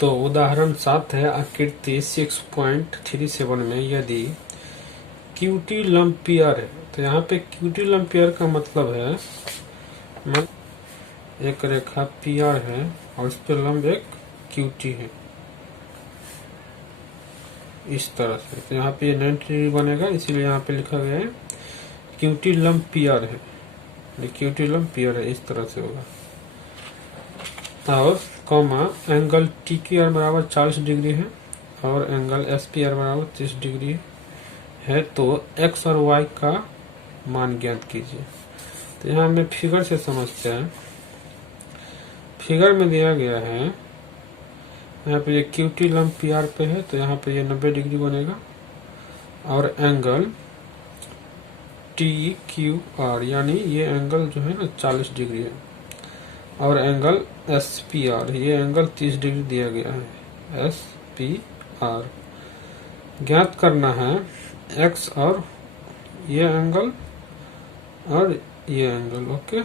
तो उदाहरण 7 है आकृति 6.37 में यदि क्यूटी लंपियर है। तो यहाँ पे क्यूटी लंपियर का मतलब है एक रेखा पीआर है और उस पर लंब एक क्यूटी है इस तरह से। तो यहाँ पे ये 90 डिग्री बनेगा, इसीलिए यहाँ पे लिखा गया है क्यूटी लंपियर है। क्यूटी लंपियर है इस तरह से होगा। और कॉमा एंगल टी की आर बराबर 40 डिग्री है और एंगल एस पी आर बराबर 30 डिग्री है। तो एक्स और वाई का मान ज्ञात कीजिए। तो यहाँ हमें फिगर से समझते हैं। फिगर में दिया गया है यहाँ पे ये क्यूटी लंब पी आर पे है, तो यहाँ पे ये 90 डिग्री बनेगा और एंगल टी क्यू आर यानी ये एंगल जो है ना 40 डिग्री है और एंगल एस पी आर ये एंगल 30 डिग्री दिया गया है। एस पी आर ज्ञात करना है एक्स और ये एंगल और ये एंगल। ओके,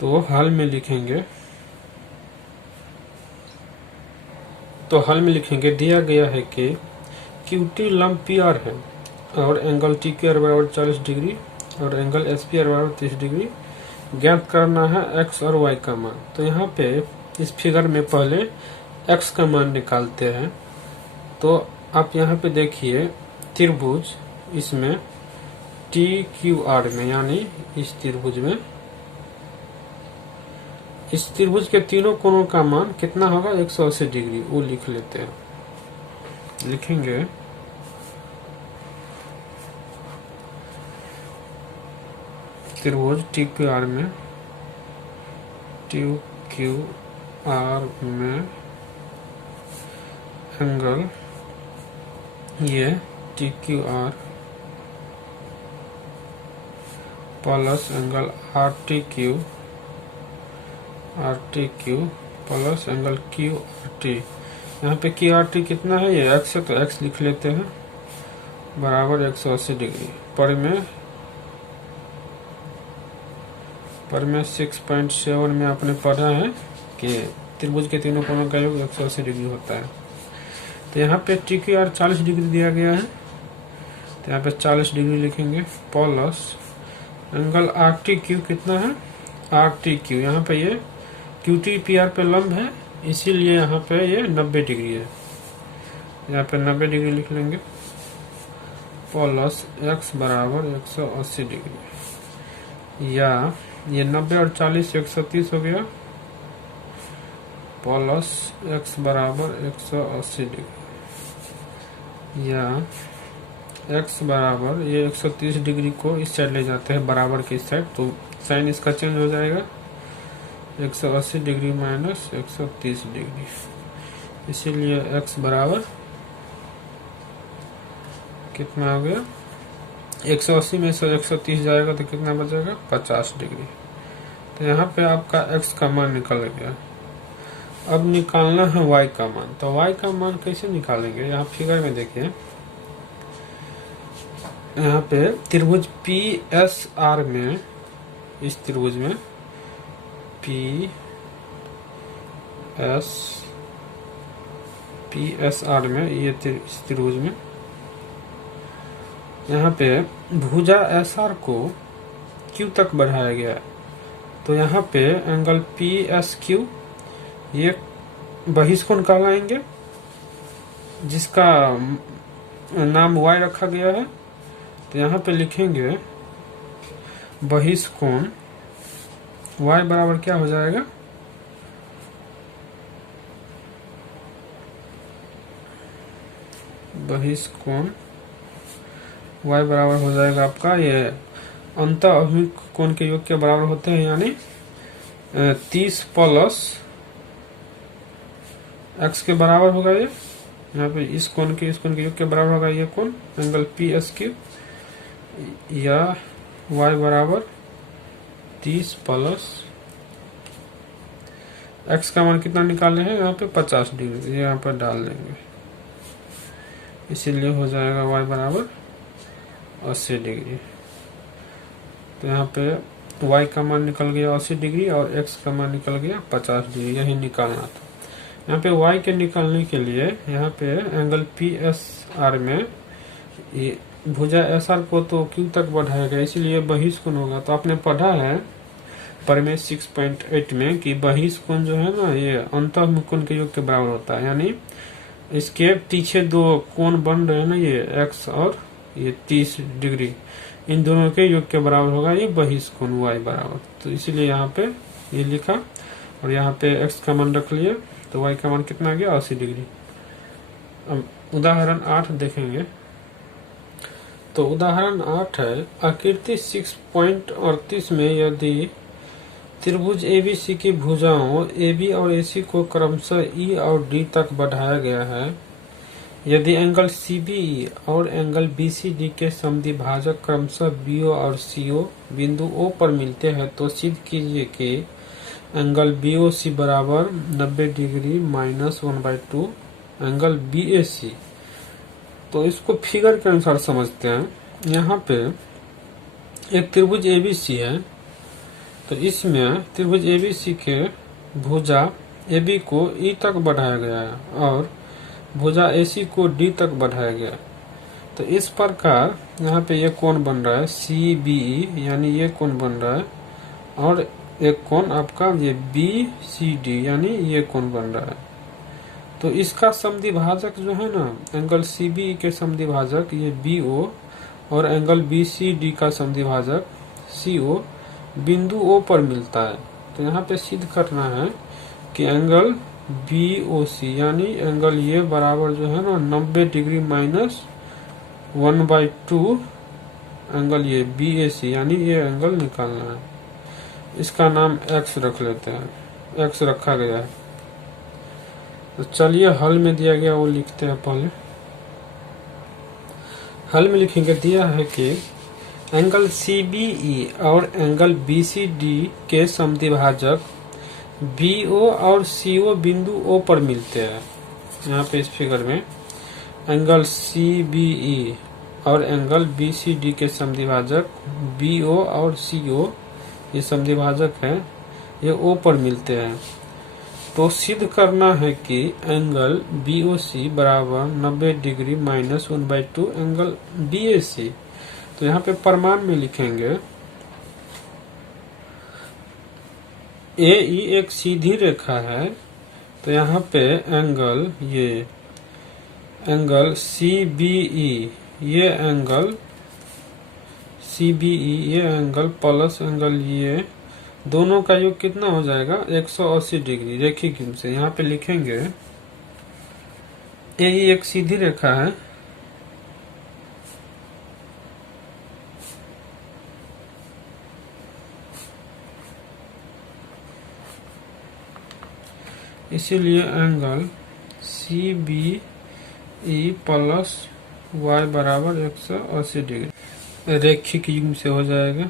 तो हल में लिखेंगे दिया गया है कि क्यूटी लंब पी आर है और एंगल टी के आर बराबर 40 डिग्री और एंगल एस पी आर बराबर 30 डिग्री। ज्ञात करना है एक्स और वाई का मान। तो यहाँ पे इस फिगर में पहले एक्स का मान निकालते हैं। तो आप यहाँ पे देखिए त्रिभुज इसमें टी क्यू आर में यानी इस त्रिभुज के तीनों कोणों का मान कितना होगा 180 डिग्री, वो लिख लेते हैं। लिखेंगे त्रिभुज टी क्यू आर में एंगल ये T Q R plus angle R T Q plus angle Q R T. यहाँ पे क्यू आर टी कितना है, ये एक्स है तो एक्स लिख लेते हैं बराबर 180 डिग्री। पर में 6.7 में आपने पढ़ा है कि त्रिभुज के तीनों कोणों का योग 180 डिग्री होता है। तो यहाँ पे टी क्यू आर 40 डिग्री दिया गया है, तो यहाँ पे 40 डिग्री लिखेंगे plus angle R T Q कितना है, आर टी क्यू यहाँ पे ये क्यू टी पी आर पे लंब है, इसीलिए यहाँ पे ये 90 डिग्री है। यहाँ पे 90 डिग्री लिख लेंगे प्लस एक्स बराबर 180 डिग्री या ये 90 और 40 130 हो गया प्लस एक्स बराबर 180 डिग्री या एक्स बराबर ये 130 डिग्री को इस साइड ले जाते हैं बराबर की साइड, तो साइन इसका चेंज हो जाएगा 180 डिग्री माइनस 130 डिग्री। इसीलिए एक्स बराबर कितना हो गया 180 में से 130 जाएगा तो कितना बचेगा 50 डिग्री। तो यहाँ पे आपका एक्स का मान निकल गया। अब निकालना है वाई का मान। तो वाई का मान कैसे निकालेंगे, यहाँ फिगर में देखिए यहाँ पे त्रिभुज पी एस आर में इस त्रिभुज में पी एस आर में ये इस त्रिभुज में यहाँ पे भुजा एस आर को क्यू तक बढ़ाया गया है। तो यहाँ पे एंगल पी एस क्यू ये बहिष्कोण कहलाएंगे जिसका नाम y रखा गया है। तो यहाँ पे लिखेंगे बहिष्कोण y बराबर क्या हो जाएगा बहिष्कोण y बराबर हो जाएगा आपका ये अंत अभिमुख कोण के योग के बराबर होते हैं, यानी 30 प्लस x के बराबर होगा। ये यहाँ पे इस कोण के योग के बराबर होगा ये कोण एंगल पी एस क्यू या y बराबर 30 प्लस x का मान कितना निकालने हैं यहाँ पे 50 डिग्री, यहाँ पर डाल देंगे, इसीलिए हो जाएगा y बराबर 80 डिग्री। तो यहाँ पे y का मान निकल गया 80 डिग्री और x का मान निकल गया 50 डिग्री, यही निकालना था। यहाँ पे y के निकालने के लिए यहाँ पे एंगल PSR में ये भुजा SR को तो Q तक बढ़ाएगा, इसीलिए बहिष्कोण होगा। तो आपने पढ़ा है परिमेय 6.8 में कि बहिष्कोण जो है ना ये अंतःमुख कोण के योग के बराबर होता है, यानी इसके पीछे दो कोण बन रहे हैं ना ये x और ये 30 डिग्री, इन दोनों के योग के बराबर होगा ये बहिष्कोण y बराबर। तो इसीलिए यहाँ पे ये लिखा और यहाँ पे x का मान रख लिए, तो y का मान कितना आ गया 80 डिग्री। अब उदाहरण 8 देखेंगे। तो उदाहरण 8 है, आकृति 6.38 में यदि त्रिभुज ABC की भुजाओं AB और AC को क्रमशः E और D तक बढ़ाया गया है, यदि एंगल CBE और एंगल BCD के समद्विभाजक क्रमशः BO और CO बिंदु O पर मिलते हैं, तो सिद्ध कीजिए कि एंगल BOC बराबर 90 डिग्री माइनस 1/2 एंगल BAC। तो इसको फिगर के अनुसार समझते हैं। यहाँ पे एक त्रिभुज ABC है, तो इसमें त्रिभुज ABC के भुजा AB को E तक बढ़ाया गया है और भुजा AC को D तक बढ़ाया गया। तो इस प्रकार यहाँ पे ये कोण बन रहा है CBE, यानी ये कोण बन रहा है, और एक कोण आपका ये BCD यानी ये कोण बन रहा है। तो इसका समद्विभाजक जो है ना, एंगल CBE के समद्विभाजक ये BO और एंगल BCD का समद्विभाजक CO बिंदु O पर मिलता है। तो यहाँ पे सिद्ध करना है कि एंगल BOC यानी एंगल ये बराबर जो है ना 90 डिग्री माइनस 1/2 एंगल ये BAC, यानी ये एंगल निकालना है। इसका नाम x रख लेते हैं, x रखा गया है। तो चलिए हल में दिया गया वो लिखते हैं। पहले हल में लिखेंगे, दिया है कि एंगल CBE और एंगल BCD के समद्विभाजक BO और CO बिंदु O पर मिलते हैं। यहाँ पे इस फिगर में एंगल CBE और एंगल BCD के समद्विभाजक BO और CO ये समद्विभाजक है, ये O पर मिलते हैं। तो सिद्ध करना है कि एंगल BOC बराबर 90 डिग्री माइनस 1/2 एंगल BAC। तो यहाँ पे प्रमाण में लिखेंगे AE एक सीधी रेखा है, तो यहाँ पे एंगल ये एंगल CBE ये एंगल CBE ये एंगल प्लस एंगल ये दोनों का योग कितना हो जाएगा 180 डिग्री रेखिक योग से। यहाँ पे लिखेंगे AE एक सीधी रेखा है, इसीलिए एंगल CBE प्लस y बराबर 180 डिग्री रेखिक योग से हो जाएगा।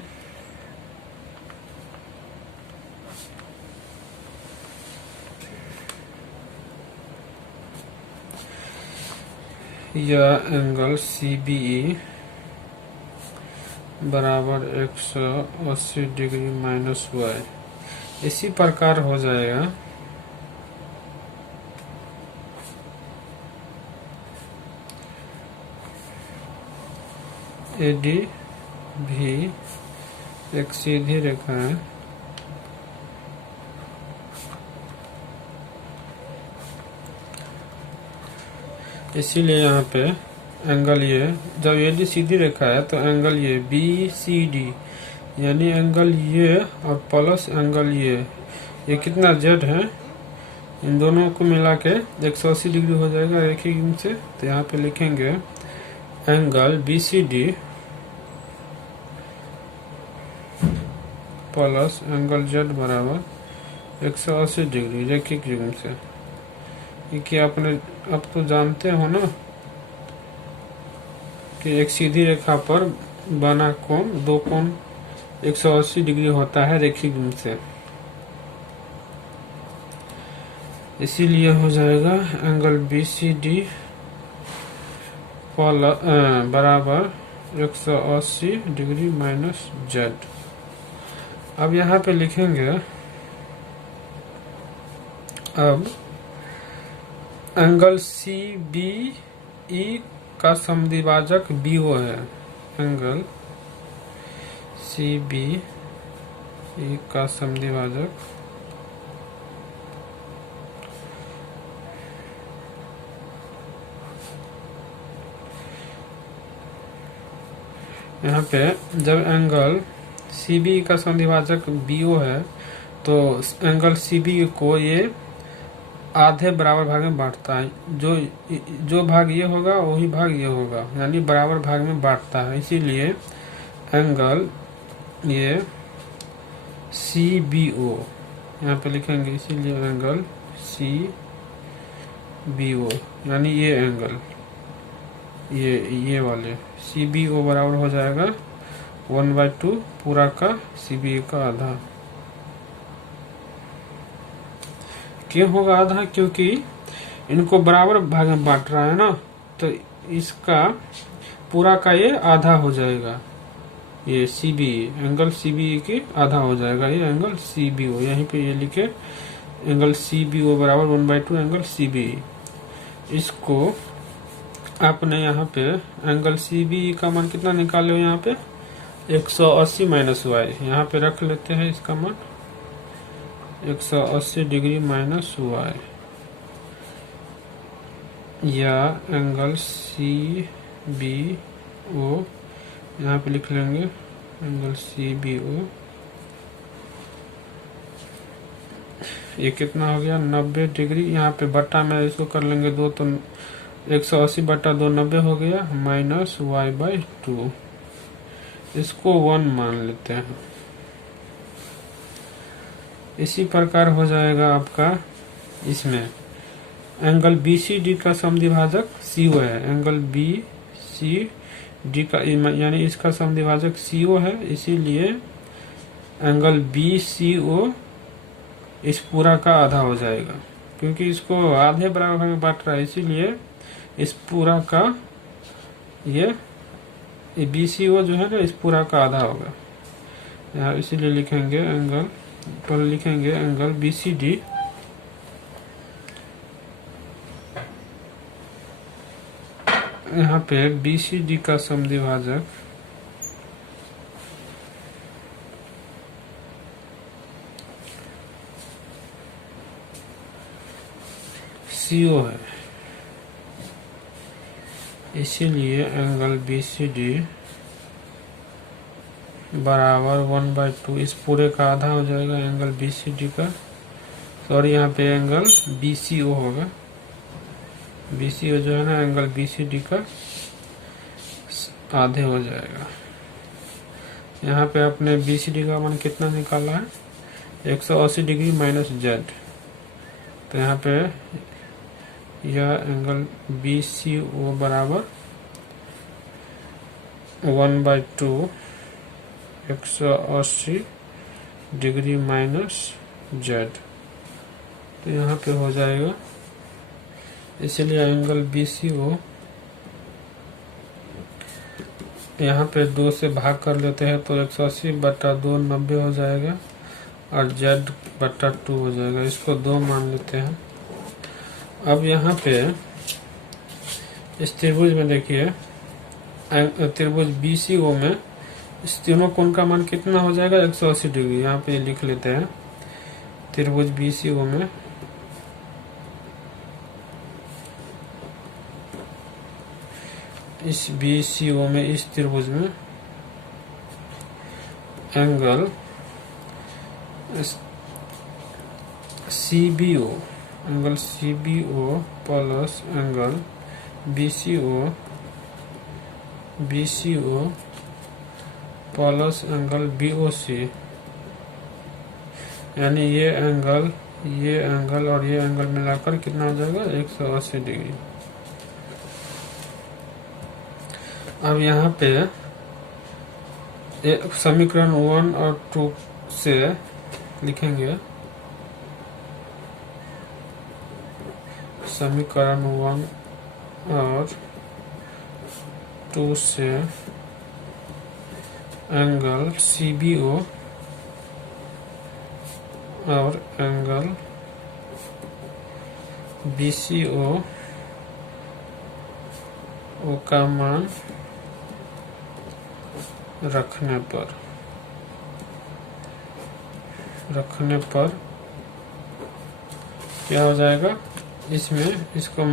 यह एंगल CBE बराबर 180 डिग्री माइनस y इसी प्रकार हो जाएगा। AD भी एक सीधी रेखा है, इसीलिए यहाँ पे एंगल ये जब AD सीधी रेखा है तो एंगल ये BCD यानी एंगल ये और प्लस एंगल ये कितना Z है, इन दोनों को मिला के 180 डिग्री हो जाएगा रेखिक योग से। तो यहाँ पे लिखेंगे angle BCD plus angle Z बराबर 180 डिग्री रेखिक योग से। ये कि आपने अब तो जानते हो ना कि एक सीधी रेखा पर बना कोण दो कोण 180 डिग्री होता है रेखिक योग से, इसीलिए हो जाएगा एंगल BCD बराबर 180 डिग्री माइनस Z। अब यहाँ पे लिखेंगे अब एंगल सी बी ई का समद्विभाजक बीओ है। एंगल सी बी ई का समद्विभाजक यहाँ पे जब एंगल सी बी का समद्विभाजक बीओ है तो एंगल सी बी को ये आधे बराबर भाग में बांटता है। जो भाग ये होगा वही भाग ये होगा, यानी बराबर भाग में बांटता है। इसीलिए एंगल ये सी बी ओ यहाँ पे लिखेंगे, इसीलिए एंगल सी बी ओ यानी ये एंगल ये वाले सी बी ओ बराबर हो जाएगा 1/2 पूरा का सी बी का आधा। क्यों होगा आधा? क्योंकि इनको बराबर भाग में बांट रहा है ना, तो इसका पूरा का ये आधा हो जाएगा। ये C B angle C B के आधा हो जाएगा ये एंगल सी बी ओ। यहीं पे ये लिखे एंगल सी बी ओ बराबर 1/2 एंगल सी बी। इसको आपने यहाँ पे एंगल सी बी का मान कितना निकाले हो? यहाँ पे 180 माइनस वाई यहाँ पे रख लेते हैं। इसका मान 180 डिग्री माइनस वाई, या एंगल सी बी ओ यहाँ पे लिख लेंगे एंगल सी बी ओ। ये कितना हो गया? 90 डिग्री। यहाँ पे बट्टा में इसको कर लेंगे 2, तो 180 बट्टा 2 90 हो गया, माइनस y/2। इसको 1 मान लेते हैं। इसी प्रकार हो जाएगा आपका इसमें एंगल बी सी डी का समद्विभाजक सीओ है। एंगल बी सी डी का यानी इसका समद्विभाजक सीओ है, इसीलिए एंगल बी सी ओ इस पूरा का आधा हो जाएगा। क्योंकि इसको आधे बराबर में बांट रहा है, इसीलिए इस पूरा का ये बी सी ओ जो है ना, इस पूरा का आधा होगा। यहाँ इसीलिए लिखेंगे एंगल, पर लिखेंगे एंगल बी सी डी यहाँ पे बी सी डी का समद्विभाजक सीओ है, इसीलिए एंगल बी सी डी बराबर 1/2 इस पूरे का आधा हो जाएगा एंगल बी सी डी का। सॉरी, यहाँ पे एंगल बी सी ओ होगा। बी सी ओ जो है ना एंगल बी सी डी का आधे हो जाएगा। यहाँ पे अपने बी सी डी का मान कितना निकाला है? 180 डिग्री माइनस जेड। तो यहाँ पे यह एंगल बी सी ओ बराबर 1/2 180 डिग्री माइनस जेड। तो यहाँ पे हो जाएगा, इसलिए एंगल बी सी ओ यहाँ पे 2 से भाग कर लेते हैं तो 180 बटा 2 90 हो जाएगा और जेड बटा 2 हो जाएगा। इसको 2 मान लेते हैं। अब यहाँ पे इस त्रिभुज में देखिए, त्रिभुज बी सी ओ में इस तीनों कोण का मान कितना हो जाएगा? 180 डिग्री। यहाँ पे लिख लेते हैं त्रिभुज बी सी ओ में इस बी सी ओ में इस त्रिभुज में angle C B O angle C B O plus angle B C O plus angle B O C, यानी ये एंगल और ये एंगल मिलाकर कितना हो जाएगा? 180 डिग्री। अब यहाँ पे समीकरण 1 और 2 से लिखेंगे, समीकरण 1 और 2 से एंगल सी बी ओ और एंगल BCO का मान रखने पर क्या हो जाएगा, इसमें इसको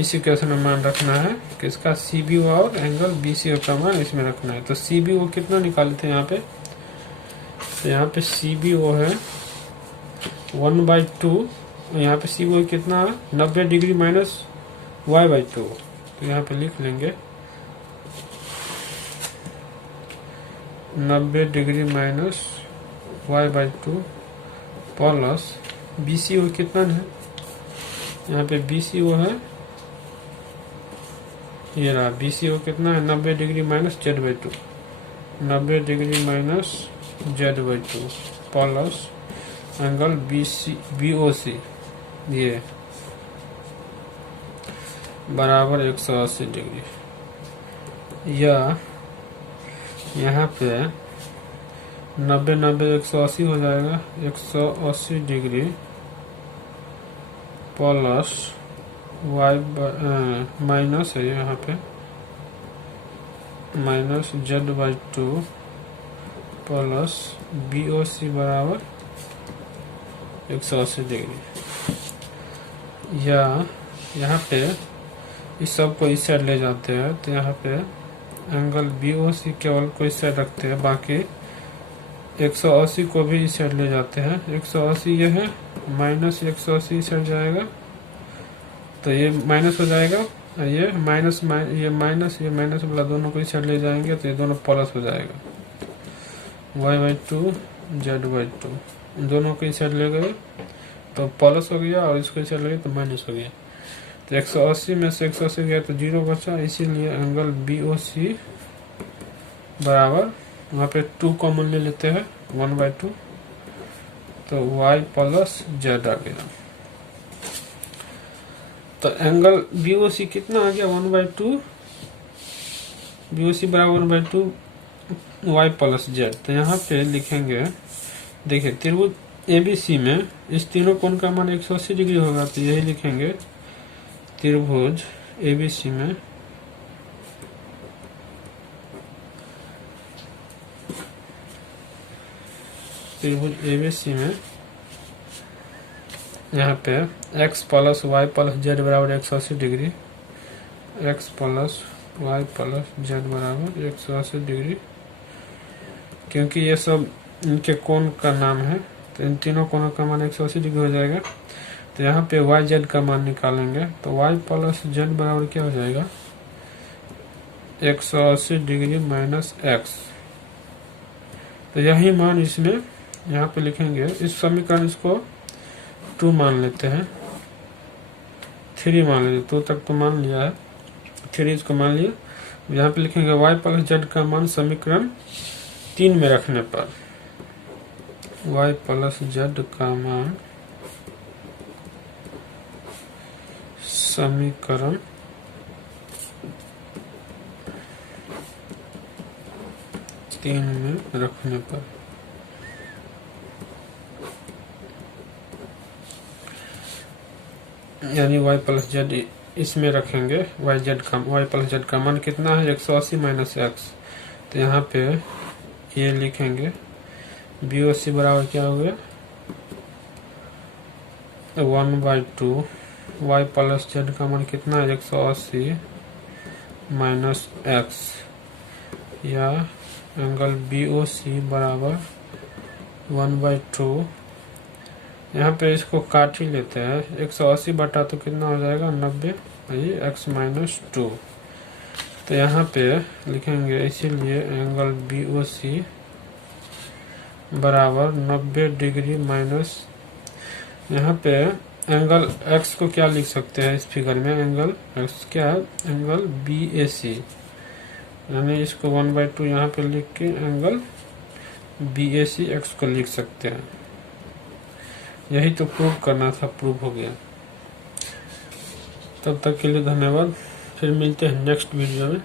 इस इक्वेशन में मान रखना है कि इसका CBO और एंगल BCO का मान इसमें रखना है। तो CBO कितना निकाले थे यहाँ पे, तो यहाँ पे CBO है 1/2, यहाँ पे CBO कितना है 90 डिग्री माइनस y/2। तो यहाँ पे लिख लेंगे 90 degree minus y/2 plus BCO कितना है, यहाँ पे BCO है, ये रहा BCO कितना है 90 degree minus z/2, 90 degree minus z/2 plus angle BOC ये बराबर 180 डिग्री, या यहाँ पे 90 90 180 हो जाएगा, 180 डिग्री प्लस y माइनस है यहाँ पे माइनस z/2 प्लस BOC बराबर 180 डिग्री, या यहाँ पे इस सब को इस साइड ले जाते हैं। तो यहाँ पे एंगल BOC केवल को इस साइड रखते हैं, बाकी 180 को भी इस साइड ले जाते हैं। 180 ये है, माइनस 180 इस साइड जाएगा, तो ये माइनस हो जाएगा, ये माइनस ये माइनस वाला दोनों को इस साइड ले जाएंगे, तो ये दोनों प्लस हो जाएगा, y/2 z/2 दोनों को इस साइड ले गए तो प्लस हो गया, और इसको इस साइड ले गए तो माइनस हो गया। तो 180 में से 180 गया तो 0 बचा, इसीलिए एंगल BOC बराबर, वहाँ पे 2 कॉमन ले लेते हैं 1/2, तो y प्लस z आ गया। तो एंगल BOC कितना आ गया 1/2, BOC बराबर 1/2 y प्लस z। तो यहाँ पे लिखेंगे, देखिए त्रिभुज ABC में इस तीनों कोण का मान 180 डिग्री होगा, तो यही लिखेंगे त्रिभुज ABC में यहाँ पे x plus y plus z बराबर 180 degree, x plus y plus z बराबर 180 डिग्री, क्योंकि ये सब इनके कोण का नाम है, तो इन तीनों कोणों का मान 180 डिग्री हो जाएगा। तो यहाँ पे YZ का मान निकालेंगे, तो y प्लस z बराबर क्या हो जाएगा 180 डिग्री माइनस x। तो यही मान इसमें यहाँ पे लिखेंगे। इस समीकरण इसको 2 मान लेते हैं, 3 मान लेते, 2 तक तो मान लिया है, 3 इसको मान लिया। यहाँ पे लिखेंगे y प्लस z का मान समीकरण 3 में रखने पर, y प्लस z का मान समीकरण 3 में रखने पर, यानी y प्लस z इसमें रखेंगे, y प्लस z का मान कितना है 180 माइनस x। तो यहाँ पे ये लिखेंगे BOC बराबर क्या हो गया 1/2 y प्लस z का मान कितना है 180 माइनस x, या एंगल BOC बराबर 1/2। यहाँ पे इसको काट ही लेते हैं, 180 बटा तो कितना हो जाएगा 90, x माइनस 2। तो यहाँ पे लिखेंगे, इसीलिए एंगल BOC बराबर 90 डिग्री माइनस, यहाँ पे एंगल x को क्या लिख सकते हैं इस फिगर में, एंगल x क्या है एंगल BAC, यानी इसको 1/2 यहाँ पे लिख के एंगल BAC x को लिख सकते हैं। यही तो प्रूव करना था, प्रूव हो गया। तब तक के लिए धन्यवाद, फिर मिलते हैं नेक्स्ट वीडियो में।